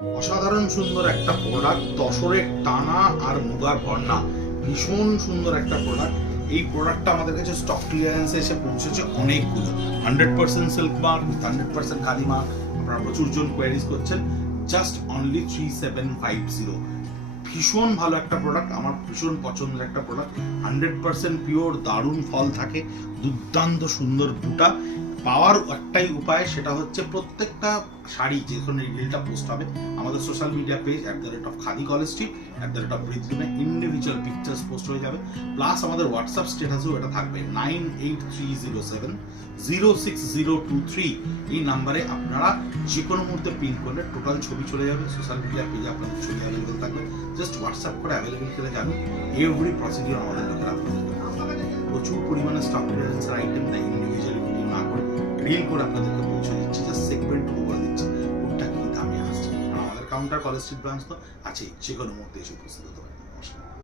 অসাধারণ সুন্দর একটা প্রোডাক্ট, তসরের টানা আর মুগার বর্ণা, ভীষণ সুন্দর একটা প্রোডাক্ট। এই প্রোডাক্টটা আমাদের কাছে স্টক ক্লিয়ারেন্সে এসে পৌঁছেছে অনেকগুলো। 100% সিল্ক মার্ক, 100% খাদি মার্ক। আপনারা প্রচুর জন কোয়ারিজ করছেন। Just only 3750। ভীষণ ভালো একটা প্রোডাক্ট, আমার ভীষণ পছন্দের একটা প্রোডাক্ট। 100% পিওর, দারুণ ফল থাকে, দুর্দান্ত সুন্দর বুটা। পাওয়ার একটাই উপায়, সেটা হচ্ছে প্রত্যেকটা শাড়ি যেখানে রিলটা পোস্ট হবে আমাদের সোশ্যাল মিডিয়া পেজ @খাদি কলেজ স্ট্রিট @বৃদ্ধুনে ইন্ডিভিজুয়াল পিকচার্স পোস্ট হয়ে যাবে। প্লাস আমাদের হোয়াটসঅ্যাপ স্ট্যাটাসেও এটা থাকবে 9830706023। এই নাম্বারে আপনারা যে কোনো মুহূর্তে পিন করলে টোটাল ছবি চলে যাবে, সোশ্যাল মিডিয়া পেজে আপনাদের ছবি অ্যাভেলেবেল থাকবে। জাস্ট হোয়াটসঅ্যাপ করে অ্যাভেলেবেল করে জানুন। এভরি প্রসিডিওর আমাদের লোকেরা আপনাদেরকে প্রচুর পরিমাণে স্টক ক্লিয়ারেন্সের আইটেম দেয়, ইন্ডিভিজুয়াল ভিডিও না করে রিল করে আপনাদেরকে পৌঁছে দিচ্ছি। জাস্ট সেগমেন্ট বলে দিচ্ছি কোনটা কি দামে আসছে। আমাদের কাউন্টার কলেজ স্ট্রিট ব্রাঞ্চ তো আছে, যে কোনো মুহূর্তে এসে উপস্থিত হতে পারে। নমস্কার।